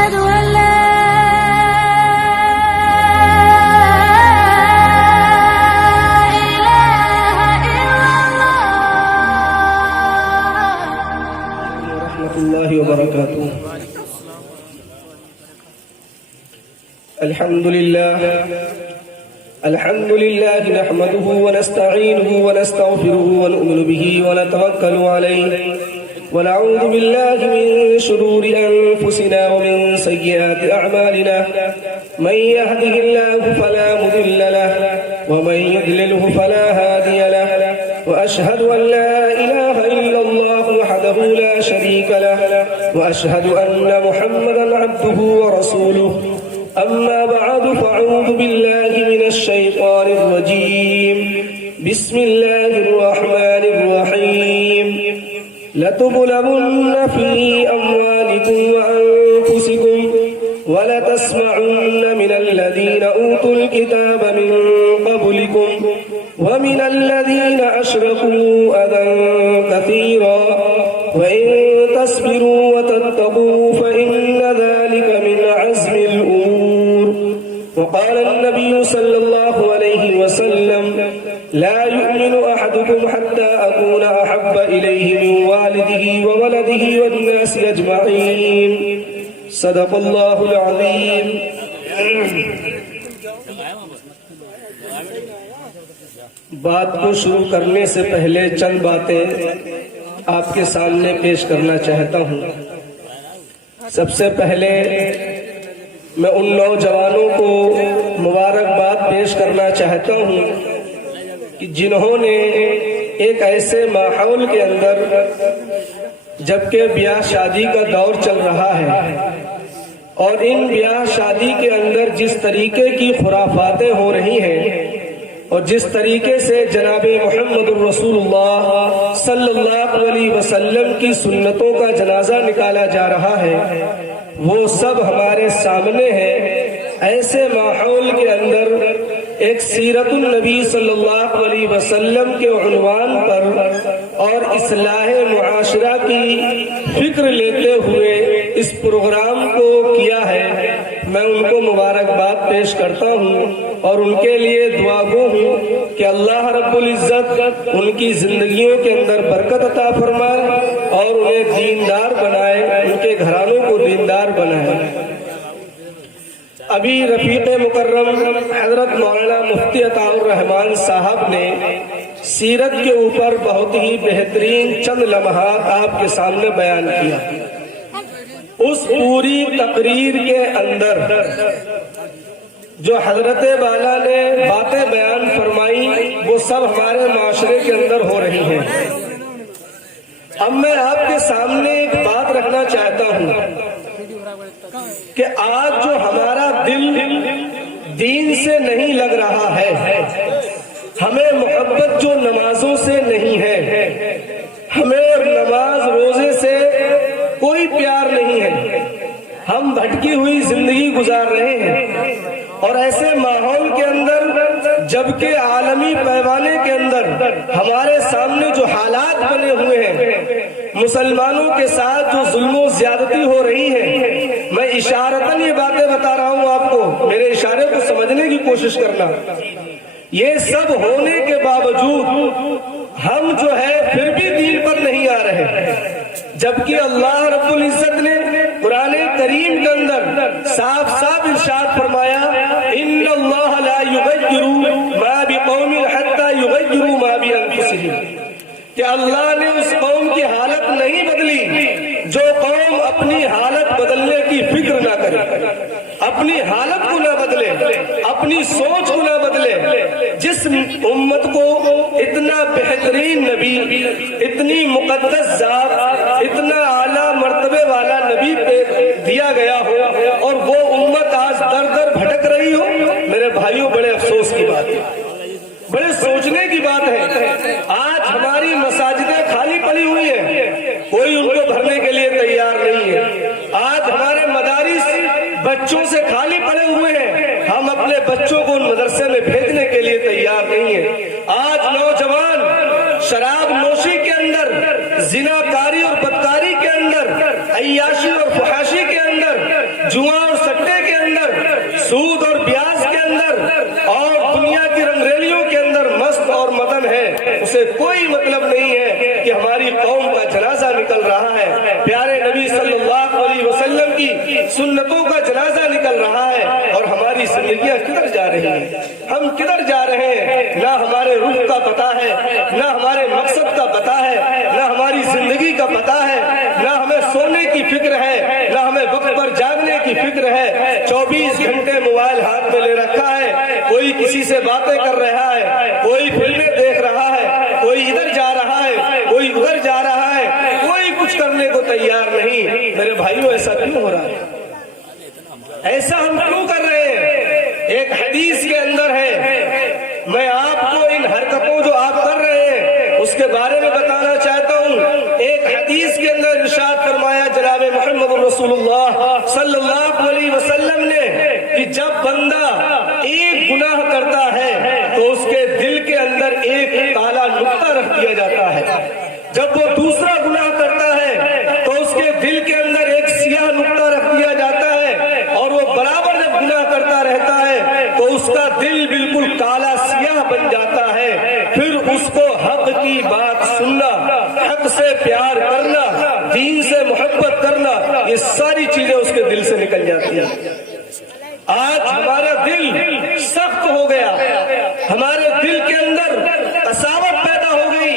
أشهد أن لا الله وبركاته. الحمد لله نحمده ونستعينه ونستغفره ونؤمن به ونتوكل عليه ونعوذ بالله من شرور أنفسنا ومن سيئات أعمالنا من يهده الله فلا مضل له ومن يضلله فلا هادي له وأشهد أن لا إله إلا الله وحده لا شريك له وأشهد أن محمدا عبده ورسوله أما بعد فأعوذ بالله من الشيطان الرجيم بسم الله الرحمن الرحيم لتبلغن في أموالكم وأنفسكم ولتسمعن من الذين أوتوا الكتاب من قبلكم ومن الذين أشركوا أذى كثيرا وإن تصبروا وتتقوا فإن ذلك من عزم الأمور. وقال النبي صلى الله عليه وسلم لا يؤمن أحدكم حتى أكون أحب إليه من والده وولده والناس أجمعين. صدق الله العظيم. بات کو شروع کرنے سے پہلے چند باتیں آپ کے سامنے پیش کرنا چاہتا ہوں. سب سے پہلے میں ان نوجوانوں کو مبارکباد پیش کرنا چاہتا ہوں کہ جنہوں نے ایک ایسے ماحول کے اندر جبکہ بیاہ شادی کا دور چل رہا ہے اور ان بیاہ شادی کے اندر جس طریقے کی خرافاتیں ہو رہی ہیں اور جس طریقے سے جناب محمد الرسول اللہ صلی اللہ علیہ وسلم کی سنتوں کا جنازہ نکالا جا رہا ہے وہ سب ہمارے سامنے ہے. ایسے ماحول کے اندر ایک سیرت النبی صلی اللہ علیہ وسلم کے عنوان پر اور اصلاح معاشرہ کی فکر لیتے ہوئے اس پروگرام کو کیا ہے. میں ان کو مبارکباد پیش کرتا ہوں اور ان کے لیے دعا گو ہوں کہ اللہ رب العزت ان کی زندگیوں کے اندر برکت عطا فرمائے اور انہیں دیندار بنائے، ان کے گھرانوں کو دیندار بنائے. ابھی رفیق مکرم حضرت مولانا مفتی عطا الرحمان صاحب نے سیرت کے اوپر بہت ہی بہترین چند لمحات آپ کے سامنے بیان کیا. اس پوری تقریر کے اندر جو حضرت والا نے باتیں بیان فرمائی وہ سب ہمارے معاشرے کے اندر ہو رہی ہیں. اب میں آپ کے سامنے ایک بات رکھنا چاہتا ہوں کہ آج جو ہمارا دل دین سے نہیں لگ رہا ہے، ہمیں محبت جو نمازوں سے نہیں ہے، ہمیں نماز روزے سے کوئی پیار نہیں ہے، ہم بھٹکی ہوئی زندگی گزار رہے ہیں اور ایسے ماحول کے اندر جبکہ عالمی پیمانے کے اندر ہمارے سامنے جو حالات بنے ہوئے ہیں، مسلمانوں کے ساتھ جو ظلم و زیادتی ہو رہی ہے، میں اشارتاً یہ باتیں بتا رہا ہوں آپ کو، میرے اشارے کو سمجھنے کی کوشش کرنا. یہ سب ہونے کے باوجود ہم جو ہے پھر بھی دین پر نہیں آ رہے، جبکہ اللہ رب العزت نے قرآن کریم کے اندر صاف صاف ارشاد فرمایا ان اللہ لا یغیر ما بقوم حتی یغیروا ما بانفسہم، کہ اللہ نے اس قوم کی حالت نہیں بدلی جو قوم اپنی حالت بدلنے کی فکر نہ کرے، اپنی حالت کو نہ بدلے، اپنی سوچ کو نہ بدلے. جس امت کو اتنا بہترین نبی، اتنی مقدس ذات، اتنا اعلیٰ مرتبے والا نبی پہ دیا گیا ہو اور وہ امت آج در در بھٹک رہی ہو، میرے بھائیوں بڑے افسوس کی بات ہے، بڑے سوچنے کی بات ہے. آج ہماری مساجدیں خالی پڑی ہوئی ہیں، کوئی ان کو بھرنے کے لیے تیار نہیں ہے. آج ہمارے مدارس بچوں سے خالی پڑے ہوئے ہیں، ہم اپنے بچوں کو ان مدرسے میں بھیجنے کے لیے تیار نہیں ہیں. آج نوجوان شراب نوشی کے اندر، زنا کاری اور بدکاری کے اندر، عیاشی اور فحاشی کے اندر، सुन्नतों का जनाजा निकल रहा है और हमारी जिंदगियां किधर जा रही हैं, हम किधर जा रहे हैं, ना हमारे रुख का पता है, ना हमारे मकसद का पता है, ना हमारी जिंदगी का पता है, ना हमें सोने की फिक्र है, ना हमें वक्त पर जागने की फिक्र है। 24 घंटे मोबाइल हाथ में ले रखा है, कोई किसी से बातें कर रहा है, कोई फिल्में देख रहा है, कोई इधर जा रहा है, कोई उधर जा रहा है, कोई कुछ करने को तैयार नहीं। मेरे भाइयों, ऐसा क्यों हो रहा है? ऐसा हम क्यों कर रहे हैं? एक हदीस के अंदर है, मैं आपको इन हरकतों जो आप कर रहे हैं उसके बारे में बताना चाहता हूँ। एक हदीस के अंदर इरशाद फरमाया जनाब मोहम्मद रसूलुल्लाह सल्लल्लाहु अलैहि वसल्लम ने कि जब बंदा एक गुनाह करता है तो उसके दिल के अंदर एक काला नुक्ता रख दिया जाता है। जब वो दूसरा गुनाह करता है तो उसके दिल के अंदर एक सियाह नुक्ता रख दिया जाता है, और वो बराबर जब गुनाह करता रहता है तो उसका दिल बिल्कुल काला सियाह बन जाता है। फिर उसको हक की बात सुनना, हक से प्यार करना, दीन से मोहब्बत करना, ये सारी चीजें उसके दिल से निकल जाती हैं। आज हमारा दिल सख्त हो गया, हमारे दिल के अंदर कसावट पैदा हो गई,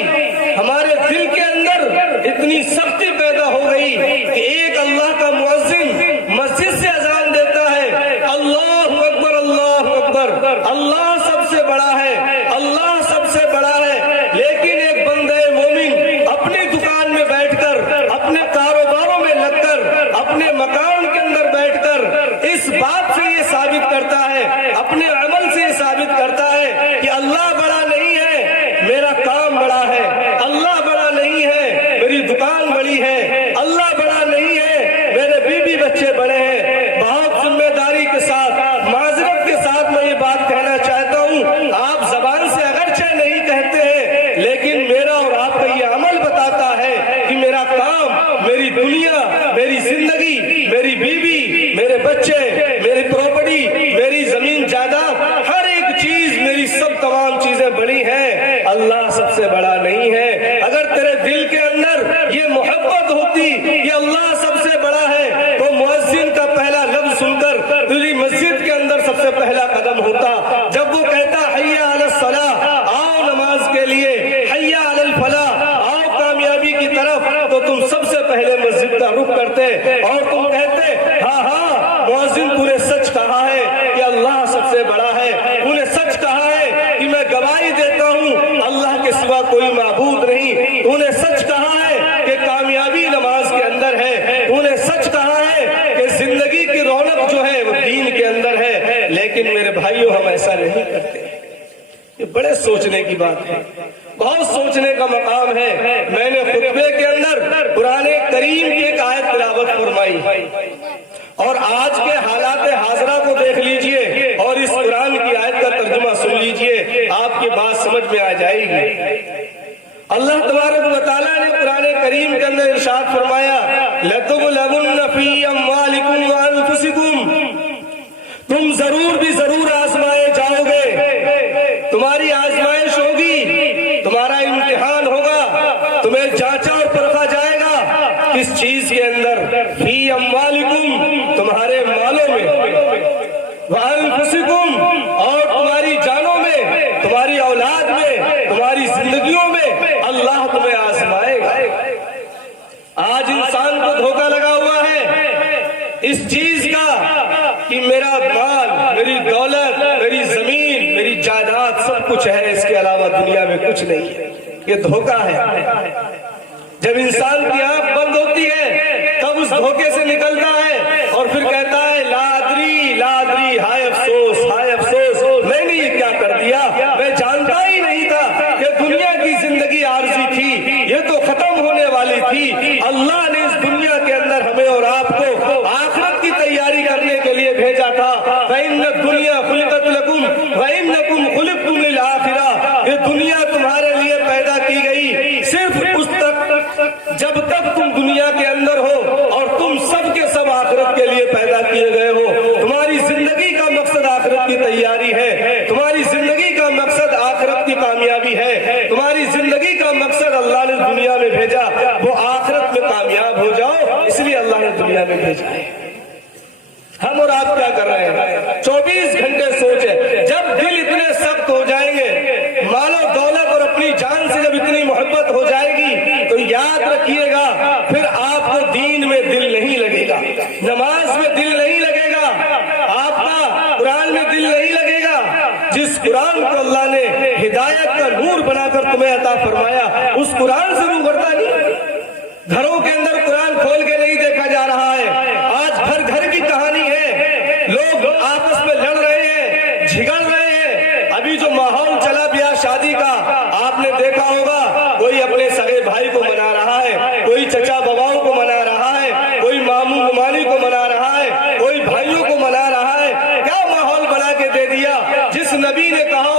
हमारे दिल के अंदर इतनी सख्ती पैदा हो गई कि एक अल्लाह का मुअज्जिन मस्जिद से अजान देता है, अल्लाहु अकबर अल्लाहु अकबर, अल्लाह सबसे बड़ा है, अल्लाह सबसे बड़ा है। लेकिन एक बंदे मोमिन अपनी दुकान में बैठकर, अपने कारोबारों में लगकर, अपने मकान के अंदर बैठकर इस बात से ये साबित करता है, अपने अमल से साबित करता है कि अल्लाह बड़ा नहीं है, मेरा काम बड़ा है, अल्लाह बड़ा नहीं है, मेरी दुकान बड़ी है, अल्लाह बड़ा नहीं है, मेरे बीवी बच्चे बड़े हैं। बहुत जिम्मेदारी के साथ, माजरत के साथ मैं ये बात कहना चाहता हूँ, आप जबान से अगरचे नहीं कहते हैं, लेकिन मेरा और आपका ये अमल बताता है कि मेरा काम, मेरी दुनिया, मेरी जिंदगी, मेरी बीवी, मेरे बच्चे, मेरी प्रॉपर्टी, मेरी जमीन जायदाद, हर एक चीज, मेरी सब तमाम चीजें बड़ी हैं, अल्लाह सबसे बड़ा नहीं है। अगर तेरे दिल के अंदर ये मोहब्बत होती कि अल्लाह सबसे बड़ा है तो मुअज्जिन का पहला लफ्ज सुनकर तेरी मस्जिद के अंदर सबसे पहला कदम होता। जब वो कहता हय्या अलस सलाह, आओ नमाज के लिए, हय्या अलल फलाह, आओ कामयाबी की तरफ, तो तुम सबसे पहले मस्जिद का रुख करते और तुम कहते हाँ हाँ मुअज्जिन तूने सच कहा है कि अल्लाह सबसे बड़ा है, तूने सच कहा है कि मैं गवाही देता हूँ अल्लाह के सिवा कोई माबूद नहीं, तूने सच कहा है कि कामयाबी नमाज के अंदर है, तूने सच कहा है कि जिंदगी की रौनक जो है वो दीन के अंदर है। लेकिन मेरे भाइयों, हम ऐसा नहीं करते। ये बड़े सोचने की बात है, बहुत सोचने का मकाम है। मैंने खुतबे के अंदर कुरान करीम की एक आयत तिलावत फरमाई, और आज के हालात हाजरा को देख लीजिए और इस कुरान की आयत का तर्जुमा सुन लीजिए, आपकी बात समझ में आ जाएगी। अल्लाह तबारक व तआला ने कुरान करीम के अंदर इरशाद फरमाया, लतुबलवुन्न फी अम्वालिकुम व अनफुसिकुम, तुम जरूर भी जरूर आजमाए जाओगे, तुम्हारी आजमाइश होगी, तुम्हारा इम्तिहान होगा, तुम्हें जांचा और परखा जाएगा। किस चीज के अंदर? फी अम्वालिकुम, तुम्हारे मालों में, व अनफुसिकुम, और तुम्हारी जानों में, तुम्हारी औलाद में, तुम्हारी जिंदगियों में अल्लाह तुम्हें आजमाएगा। आज इंसान को धोखा लगा हुआ है इस चीज का कि मेरा माल, मेरी दौलत, मेरी जमीन, मेरी जायदाद सब कुछ है, इसके अलावा दुनिया में कुछ नहीं है। ये धोखा है। जब इंसान की आंख बंद होती है तब उस धोखे से निकलता है और फिर कहता है लादरी लादरी, हाय अफसोस, हाय अफसोस, मैंने ये क्या कर दिया, मैं जानता ही नहीं था कि दुनिया की जिंदगी आरजी थी, ये तो खत्म होने वाली थी। अल्लाह ने इस दुनिया के अंदर हमें और आपको आखिरत की तैयारी करने के लिए भेजा था। फ़इन्न दुनिया खुलिक़त लकुम व इन्नकुम खुलिक़्तुम लिल आखिरह, ये दुनिया तुम्हारे लिए पैदा की गई सिर्फ उस तक जब तक तुम दुनिया के अंदर हो, और तुम सब के सब आखिरत के लिए पैदा किए गए हो। तुम्हारी जिंदगी का मकसद आखिरत की तैयारी है, तुम्हारी जिंदगी का मकसद आखिरत की कामयाबी है, तुम्हारी जिंदगी का मकसद अल्लाह ने दुनिया में भेजा वो आखिरत में कामयाब हो जाओ, इसलिए अल्लाह ने दुनिया में भेजा है। हम और आप क्या कर रहे हैं? 24 घंटे सोचे। जब दिल इतने सख्त हो जाएंगे, मालो दौलत और अपनी जान से जब इतनी मोहब्बत हो जाएगी, तो याद रखिएगा फिर आपको दीन में दिल नहीं लगेगा, नमाज में दिल नहीं लगेगा, आपका कुरान में दिल नहीं लगेगा। जिस कुरान को अल्लाह ने हिदायत का नूर बनाकर तुम्हें अता फरमाया, उस कुरान से रूह भरता नहीं। घरों के अंदर कुरान खोल के नहीं देखा जा रहा है। आज घर घर की कहानी है, लोग आपस में लड़ रहे हैं, झगड़ रहे हैं। अभी जो माहौल चला ब्याह शादी का, आपने देखा होगा, कोई अपने सगे भाई को मना रहा है, कोई चचा बाबाओं को मना रहा है, कोई मामू मामी को मना रहा है, कोई भाइयों को मना रहा है। क्या माहौल बना के दे दिया। जिस नबी ने कहा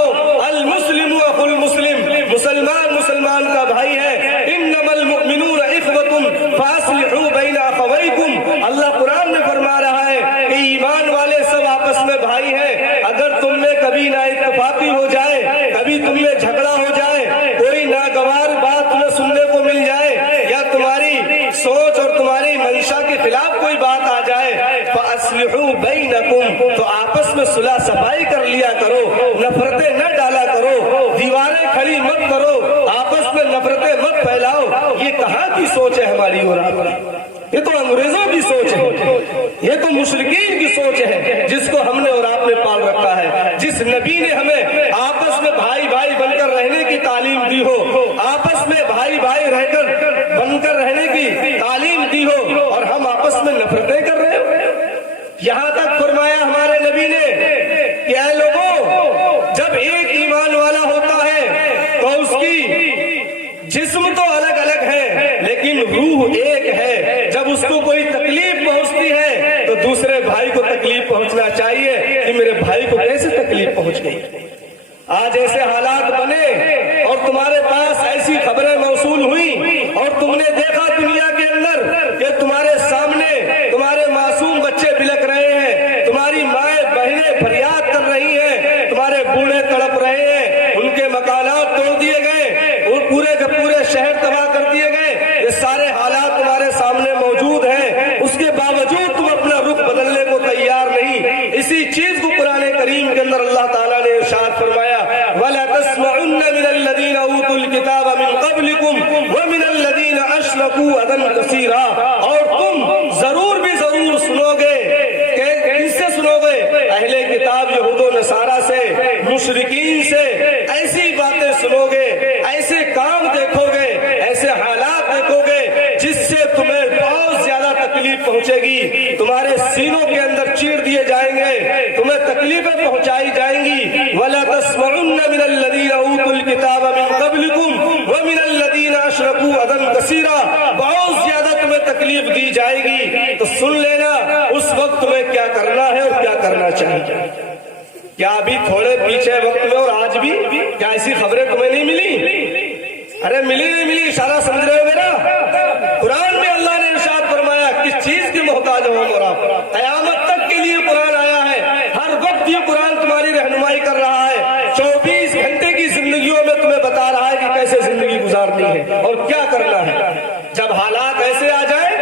अल मुस्लिम अखुल मुस्लिम, मुसलमान मुसलमान का भाई है, इन्नमल मुमिनून इख्वतुन फास्लिहू बैना अखवैकुम। अल्लाह कुरान में फरमा रहा है कि ईमान वाले सब आपस में भाई हैं। अगर तुम में कभी ना इत्तेफाकी हो जाए, कभी तुम में झगड़ा हो जाए, कोई नागवार बात तुम्हें सुनने को मिल जाए, या तुम्हारी सोच और तुम्हारी मंशा के खिलाफ कोई बात आ जाए, फास्लिहू बैनकुम, तो आपस में सुलह सफाई कर लिया करो, नफरतें न डाला करो, दीवारें खड़ी मत करो, आपस में नफरतें मत फैलाओ। ये कहाँ की सोच है हमारी और आपकी? ये तो अंग्रेजों की सोच है, ये तो मुशरिकीन की सोच है, जिसको हमने और आपने पाल रखा है। जिस नबी ने हमें आपस में भाई भाई बनकर रहने की तालीम दी हो, आपस में भाई भाई रहकर बनकर रहने की तालीम दी हो, और हम आपस में नफरतें कर रहे हो। यहाँ तक फरमाया हमारे नबी ने कि ऐ लोगों, जब एक ईमान वाला होता है तो उसकी जिस्म तो अलग अलग है, लेकिन रूह एक है। जब उसको कोई तकलीफ पहुंचती है तो दूसरे भाई को तकलीफ पहुंचना चाहिए कि मेरे भाई को कैसे तकलीफ पहुंच गई। आज ऐसे हालात बने और तुम्हारे पास ऐसी खबरें मौसूल हुई और तुमने देखा दुनिया के अंदर कि तुम्हारे सामने तुम्हारे मासूम बच्चे बिलक रहे हैं, तुम्हारी माएं बहनें फरियाद कर रही हैं, तुम्हारे बूढ़े तड़प रहे हैं, उनके मकानात तोड़ दिए गए और पूरे के पूरे शहर तबाह कर दिए गए। ये सारे हालात तुम्हारे सामने मौजूद हैं, उसके बावजूद तुम अपना रुख बदलने को तैयार नहीं। इसी चीज को कुरान करीम के अंदर अल्लाह ताला ने इरशाद फरमाया, वला तस्मउन्ना मिनल लदीना ऊतुल किताब मिन क़ब्लिकुम व मिनल लदीना अशरकू अदन कसीरा। और तुम जरूर भी जरूर सुनोगे। किससे सुनोगे? अहले किताब यहूदो नसारा से, मुशरिकीन से ऐसी बातें सुनोगे, ऐसे काम देखोगे, ऐसे हालात देखोगे जिससे तुम्हें बहुत ज्यादा तकलीफ पहुंचेगी। तुम्हारे सीनों के अंदर चीर दिए जाएंगे, तुम्हें तकलीफें पहुंचाई जाएंगी। वला तस्मउन्ना मिनल लदीना ऊतुल किताब मिन क़ब्लिकुम व मिनल लदीना अशरकू अदन कसीरा। बहुत ज्यादा तुम्हें तकलीफ दी जाएगी। तो सुन लेना उस वक्त तुम्हें क्या करना है और क्या करना चाहिए। क्या अभी थोड़े पीछे वक्त में और आज भी क्या ऐसी खबरें तुम्हें नहीं मिली? अरे मिली नहीं मिली, इशारा समझ रहे हो मेरा? कुरान में अल्लाह ने इरशाद फरमाया किस चीज की मोहताज हो और आप? कयामत तक के लिए कुरान आया है, हर वक्त ये कुरान तुम्हारी रहनुमाई कर रहा है। 24 घंटे की जिंदगियों में तुम्हें बता रहा है कि कैसे जिंदगी गुजारनी है और क्या करना है। जब हालात ऐसे आ जाए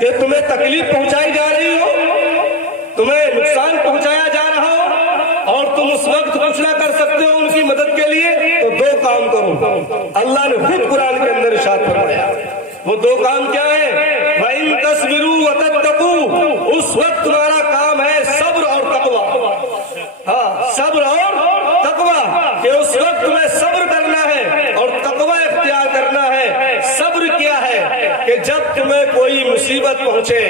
कि तुम्हें तकलीफ पहुंचाई जा रही हो, तुम्हें नुकसान पहुंचाया जा रहा हो और तुम उस वक्त कुछ ना कर सकते हो उनकी मदद के लिए, तो दो काम करो। अल्लाह ने खुद कुरान के अंदर इरशाद फरमाया। वो दो काम क्या है? वइन तस्बिरू व तत्तकू, उस वक्त तुम्हारा काम है सब्र और तकवा। हाँ, सब्र और तकवा, कि उस वक्त तुम्हें सब्र करना है और तकवा इख्तियार करना है। सब्र क्या है? कि जब तुम्हें कोई मुसीबत पहुंचे,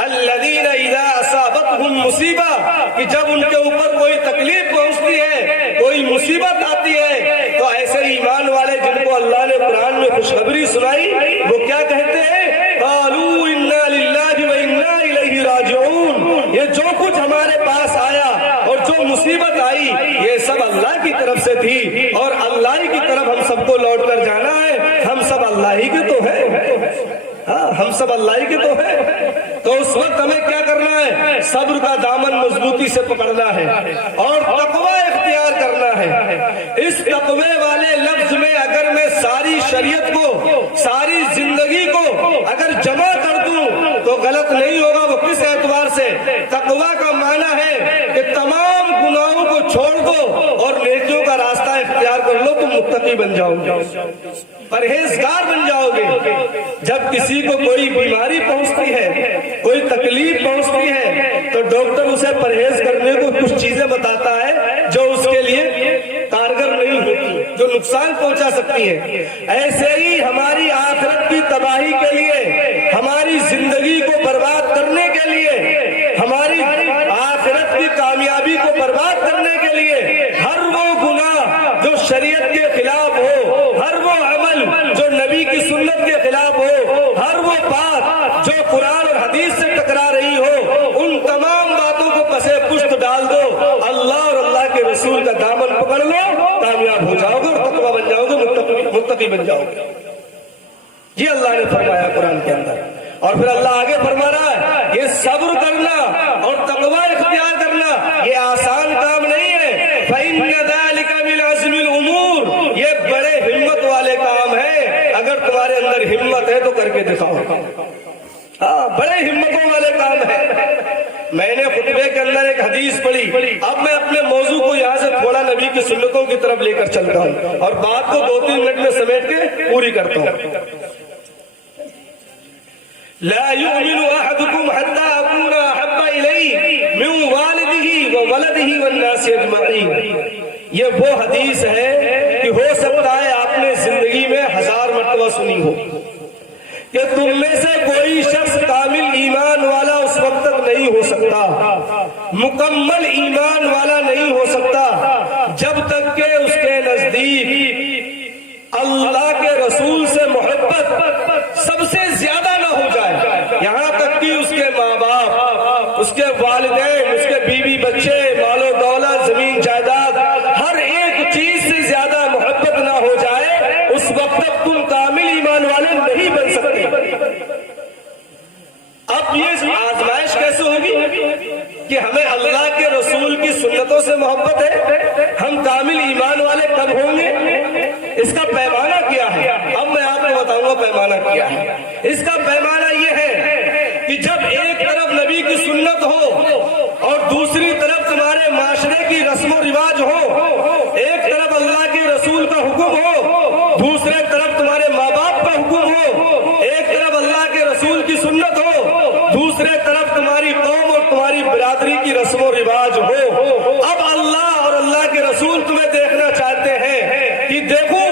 अल्लज़ीना इज़ा असाबतहुम मुसीबा, कि जब उनके ऊपर कोई तकलीफ पहुंचती है, कोई मुसीबत आती है, तो ऐसे ईमान वाले जिनको अल्लाह ने कुरान में खुशखबरी सुनाई, वो क्या कहते हैं? क़ालू इन्ना लिल्लाहि व इन्ना इलैहि राजिऊन। ये जो कुछ हमारे पास आया और जो मुसीबत आई, ये सब अल्लाह की तरफ से थी और अल्लाह ही की तरफ हम सबको लौट कर जाना है। हम सब अल्लाह ही के तो है। हाँ, हम सब अल्लाह ही के तो है। तो उस वक्त हमें क्या करना है? सब्र का दामन मजबूती से पकड़ना है और तकवा इख्तियार करना है। इस तकवे वाले लफ्ज में अगर मैं सारी शरीयत को, सारी जिंदगी को अगर जमा कर दूं तो गलत नहीं होगा। वो किस एतबार से? तकवा का माना है कि तमाम गुनाहों को छोड़ दो और नेकियों का रास्ता इख्तियार कर लो, तुम मुत्तकी बन जाओगे, परहेजगार बन जाओगे। जब किसी को कोई बीमारी पहुंचती है, कोई तकलीफ पहुंचती है, तो डॉक्टर उसे परहेज करने को कुछ चीजें बताता है जो उसके लिए कारगर नहीं होती, जो नुकसान पहुंचा सकती है। ऐसे ही हमारी आखिरत की तबाही के लिए, हमारी जिंदगी को बर्बाद करने के लिए, हमारी आखिरत की कामयाबी को बर्बाद करने के लिए हर वो गुनाह जो शरीयत के खिलाफ हो, हर वो अमल जो नबी की सुन्नत के खिलाफ हो, हर वो बात जो कुरान और हदीस से टकरा रही हो, उन तमाम बातों को पसे पुष्ट डाल दो। अल्लाह और अल्लाह के रसूल का दामन पकड़ लो, कामयाब हो जाओगे और तकवा बन जाओगे, मुत्तकी बन जाओगे। ये अल्लाह ने फरमाया कुरान के अंदर। और फिर अल्लाह आगे फरमा रहा है, ये सब्र करना और तकवा इख्तियार करना ये आसान काम नहीं है। फ़इन्न ज़ालिका मिन अज़्मिल उमूर, ये बड़े हिम्मत वाले काम है। अगर तुम्हारे अंदर हिम्मत है तो करके दिखाओ। हाँ, बड़े हिम्मतों वाले काम है। मैंने खुतबे के अंदर एक हदीस पढ़ी, अब मैं अपने मौजू को यहाँ से थोड़ा नबी की सुन्नतों की तरफ लेकर चलता हूँ और बात को 2-3 मिनट में समेट के पूरी करता हूँ। ला युमिनु अहदुकुम हत्ता अकूना अहब्बा इलैहि मिन वालिदिही व वलदिही वन नासि अजमईन। ये वो हदीस है कि हो सकता है आपने जिंदगी में 1000 मर्तबा सुनी हो कि तुम में से कोई शख्स कामिल ईमान वाला उस वक्त तक नहीं हो सकता, मुकम्मल ईमान वाला नहीं हो सकता जब तक के उसके नजदीक अल्लाह के रसूल से मोहब्बत सबसे ज्यादा ना हो जाए। यहाँ तक कि उसके माँ बाप, उसके वालिदैन, उसके बीवी बच्चे, मालो दौलत, जमीन जायदाद, हर एक चीज से ज्यादा मोहब्बत ना हो जाए, उस वक्त तक तुम कामिल ईमान वाले नहीं बन सकते। अब ये आजमाइश कैसे होगी कि हमें अल्लाह के रसूल की सुन्नतों से मोहब्बत है, हम कामिल ईमान वाले कब होंगे? इसका पैमाना क्या है? अब मैं आपको बताऊंगा पैमाना क्या है। इसका पैमाना ये है कि जब एक तरफ नबी की सुन्नत हो और दूसरी तरफ तुम्हारे माशरे की रस्म रिवाज हो, एक तरफ अल्लाह के रसूल का हुक्म हो, दूसरे तरफ तुम्हारे माँ बाप का हुक्म हो, एक तरफ अल्लाह के रसूल की सुन्नत हो, दूसरे तरफ तुम्हारी कौम और तुम्हारी बिरादरी की रस्म रिवाज हो। अब अल्लाह और अल्लाह के रसूल तुम्हें देखना चाहते हैं कि देखो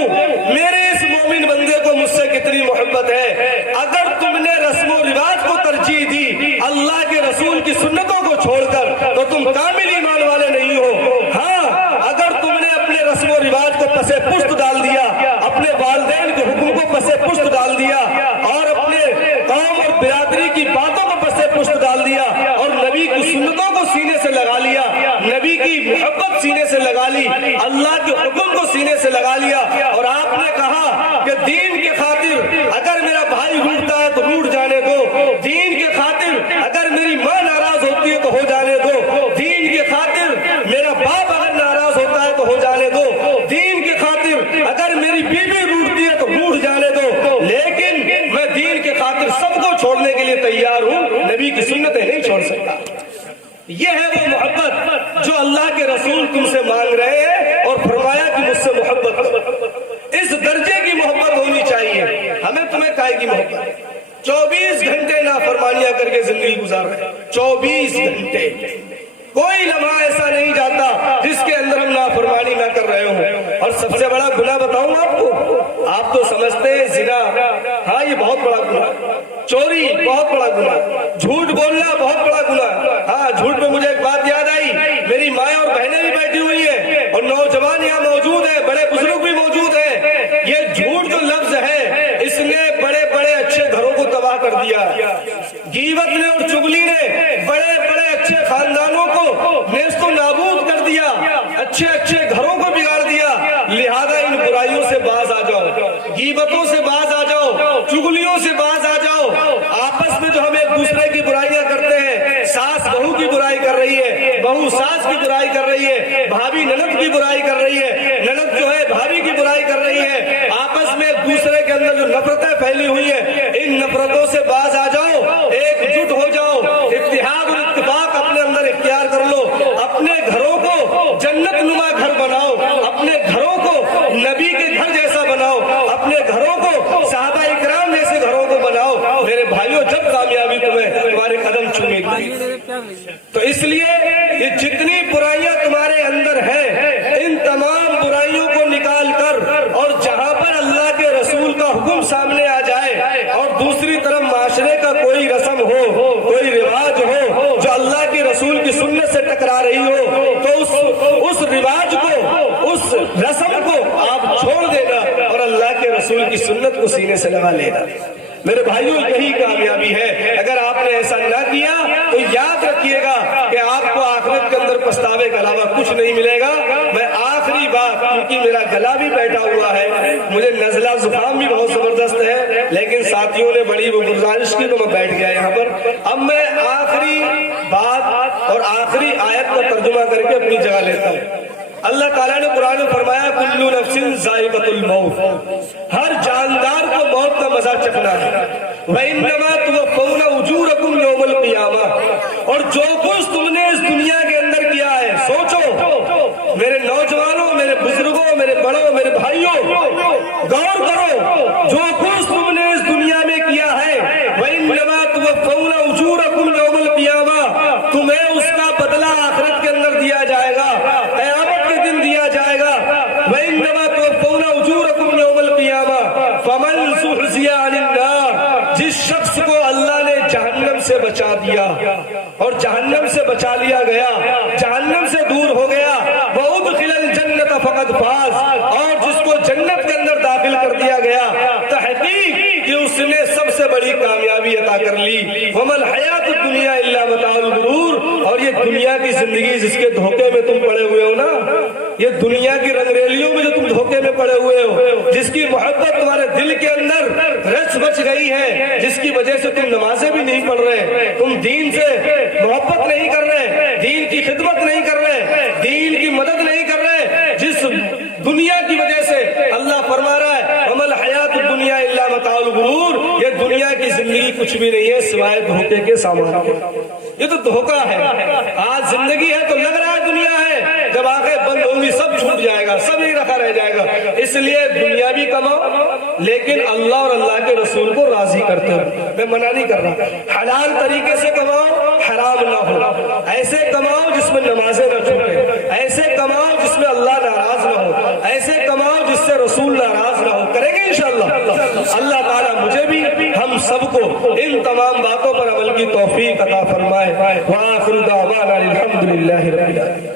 मेरे इस मोमिन बंदे को मुझसे कितनी मोहब्बत है। अगर तुमने रस्म रिवाज को तरजीह दी अल्लाह के रसूल की सुन्नतों को छोड़कर, तो तुम कामिल ईमान वाले नहीं हो। हाँ, अगर तुमने अपने रस्म रिवाज को पसे पुष्ट डाल दिया, अपने वालिदैन के हुक्म को पसे पुष्ट डाल दिया और अपने कौम और बिरादरी की बातों को पसे पुष्ट डाल दिया और नबी की सुन्नतों को सीने से लगा लिया, नबी की मोहब्बत सीने से लगा ली, अल्लाह के हुक्म को सीने से लगा लिया, और आपने कहा कि दीन के खातिर अगर मेरा भाई रूठता है तो रूठ जाने दो, दीन के खातिर अगर मेरी माँ नाराज होती है तो हो जाने दो, दीन के खातिर मेरा बाप अगर नाराज होता है तो हो जाने दो, दीन के खातिर अगर मेरी बीवी रूठती है तो रूठ जाने दो, लेकिन मैं दीन के खातिर सबको छोड़ने के लिए तैयार हूँ, नबी की सुन्नतें नहीं छोड़ सकता। ये है वो मोहब्बत जो अल्लाह के रसूल तुमसे मांग रहे हैं और फरमाया कि मुझसे मोहब्बत करो। इस दर्जे की मोहब्बत होनी चाहिए। हमें तुम्हें काहे की मोहब्बत? 24 घंटे नाफरमानियां करके जिंदगी गुजार रहे, 24 घंटे, कोई लम्हा ऐसा नहीं जाता जिसके अंदर हम नाफरमानी ना कर रहे हो। और सबसे बड़ा गुनाह बताऊं आपको, आप तो समझते हैं जिना, हाँ ये बहुत बड़ा गुनाह, चोरी बहुत बड़ा गुनाह, झूठ बोलना बहुत बड़ा गुनाह। हाँ, झूठ में मुझे एक बात याद आई, मेरी माँ और बहनें भी बैठी हुई है और नौजवान यहाँ मौजूद है, बड़े बुजुर्ग भी मौजूद है। ये झूठ जो लफ्ज है इसने बड़े बड़े अच्छे घरों को तबाह कर दिया। गीबत ने और चुगली ने बड़े बड़े अच्छे खानदानों को नेस्तो नाबूद कर दिया, अच्छे अच्छे घरों को बिगाड़ दिया। लिहाजा इन बुराइयों से बाज आ जाओ, गीबतों से बाज आ जाओ, चुगलियों से बाज आ जाओ। आपस में जो हम एक दूसरे की बुराइयां करते हैं, सास बहू की बुराई कर रही है, बहू सास की बुराई कर रही है, भाभी ननद की बुराई कर रही है, ननद जो है भाभी की बुराई कर रही है। आपस में एक दूसरे के अंदर जो नफरतें फैली हुई है, इन नफरतों से बाज आ जाओ, एकजुट हो जाओ, इत्तेहाद और इत्तेफाक अपने تو اس لیے یہ جتنی برائیاں تمہارے اندر ہیں ان تمام برائیوں کو نکال کر، اور جہاں پر اللہ کے رسول کا حکم سامنے آ جائے اور دوسری طرف معاشرے کا کوئی رسم ہو، کوئی رواج ہو جو اللہ کے رسول کی سنت سے ٹکرا رہی ہو، تو اس رواج کو، اس رسم کو آپ چھوڑ دینا اور اللہ کے رسول کی سنت کو سینے سے لگا لینا۔ میرے بھائیوں، یہی کامیابی ہے۔ اگر آپ نے ایسا نہ کیا تو یاد رکھیے گا کہ آپ کو آخرت کے اندر پچھتاوے کے علاوہ کچھ نہیں ملے گا۔ میں آخری بات، کیونکہ میرا گلا بھی بیٹھا ہوا ہے، مجھے نزلہ زکام بھی بہت زبردست ہے، لیکن ساتھیوں نے بڑی وہ گزارش کی تو میں بیٹھ گیا یہاں پر۔ اب میں آخری بات اور آخری آیت کا ترجمہ کر کے اپنی جگہ لیتا ہوں۔ اللہ تعالیٰ نے قرآن میں فرمایا کل نفس ذائقۃ الموت، ہر جاندار کو موت کا مزہ چکھنا ہے۔ وَإِنَّمَا تُوَفَّوْنَ أُجُورَكُمْ يَوْمَ الْقِيَامَةِ، اور جو کچھ تم نے اس دنیا کے اندر کیا ہے، سوچو میرے نوجوانوں، میرے بزرگوں، میرے بڑوں، میرے بھائیوں، غور کرو، جو کچھ تم نے اس دنیا میں کیا ہے، وَإِنَّمَا تُوَفَّوْنَ أُجُورَكُمْ يَوْمَ الْقِيَامَةِ، تمہیں اس کا بدلہ آخرت کے اندر دیا جائے گا، قیامت کے دن دیا جائے گا۔ وَإِنَّمَا تُوَفَّوْنَ أُجُورَكُمْ يَوْمَ الْقِيَامَةِ فَمَنْ زُحْزِحَ عَنِ النَّارِ، جس شخص کو اللہ نے جہنم سے بچا دیا اور جہنم سے بچا لیا گیا، جہنم سے دور ہو گیا، وَأُدْخِلَ الْجَنَّةَ فَقَدْ فَازَ، اور جس کو جنت کے اندر داخل کر دیا گیا، تحقیق کہ اس نے سب سے بڑی کامیابی عطا کر لی۔ وَمَا الْحَيَاةُ الدُّنْيَا إِلَّا مَتَاعُ الْغُرُورِ، اور یہ دنیا کی زندگی جس کے دھوکے میں تم پڑے ہوئے ہو نا، یہ دنیا کی رنگریلیوں میں جو تم دھوکے میں پڑے ہوئے ہو، جس کی محبت تمہارے دل کے اندر رچ بچ گئی ہے، جس کی وجہ سے تم نمازیں بھی نہیں پڑھ رہے، تم دین سے محبت نہیں کر رہے، دین کی خدمت نہیں کر رہے، دین کی مدد نہیں کر رہے، جس دنیا کی وجہ سے اللہ فرما رہا ہے وَمَا الْحَيَاةُ الدُّنْيَا إِلَّا مَتَاعُ الْغُرُورِ، یہ دنیا کی زندگی کچھ بھی نہیں ہے سوائے دھوکے کے سامان کے۔ یہ تو دھوکہ ہے۔ آج زندگی ہے تو لگ رہا ہے دنیا ہے، جب آنکھیں بند ہوں گی سب چھوٹ جائے گا، سب ہی رکھا رہ جائے گا۔ اس لیے دنیا بھی کماؤ لیکن اللہ اور اللہ کے رسول کو راضی کرتے ہو۔ میں منع نہیں کر رہا، حلال طریقے سے کماؤ، حرام نہ ہو، ایسے کماؤ جس میں نمازیں نہ چھوٹے، ایسے کماؤ جس میں اللہ ناراض نہ ہو، ایسے کماؤ جس سے رسول ناراض نہ ہو۔ کریں گے انشاءاللہ۔ اللہ تعالیٰ مجھے بھی ہم سب کو ان تمام باتوں پر عمل کی توفیق عطا فرمائے۔ وآخر دعوانا الحمدللہ رب العالمین۔